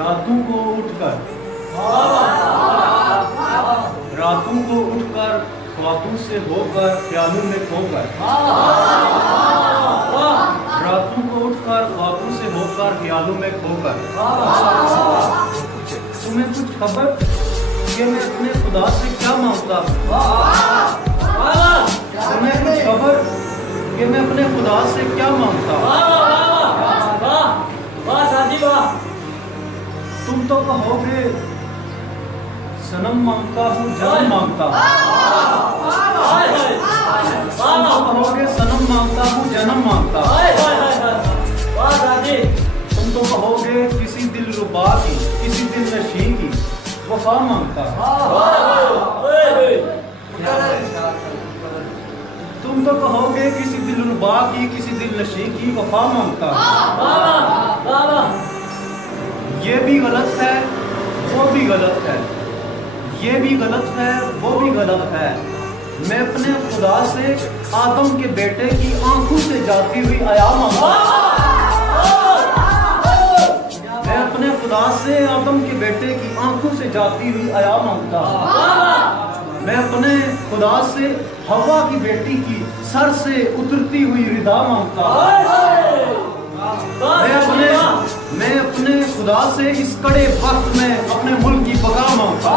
रातों को उठकर ख्वाबों से होकर ख्यालों में खोकर, रातों को उठकर ख्वाबों से होकर ख्यालों में खोकर, तुम्हें कुछ खबर कि मैं अपने खुदा से क्या मांगता? तुम्हें कुछ खबर कि मैं अपने खुदा से क्या मांगता? तुम तो कहोगे सनम मांगता हूँ जन्म मांगता हूँ। तुम तो कहोगे सनम मांगता हूँ जन्म मांगता हूँ। तुम तो कहोगे किसी दिल रुबा की, किसी दिल नशी की वफा मांगता हूँ। तुम तो कहोगे किसी दिल रुबा की, किसी दिल नशी की वफा मांगता हूँ। ये भी गलत है, वो भी गलत है, ये भी गलत है, वो भी गलत है। मैं अपने खुदा से आदम के बेटे की आंखों से जाती हुई आया मांगता। मैं अपने खुदा से आदम के बेटे की आंखों से जाती हुई आया मांगता। मैं अपने खुदा से हवा की बेटी की सर से उतरती हुई रिदा मांगता। मैं अपने खुदा से इस कड़े वक्त में अपने मुल्क की बका मांगता।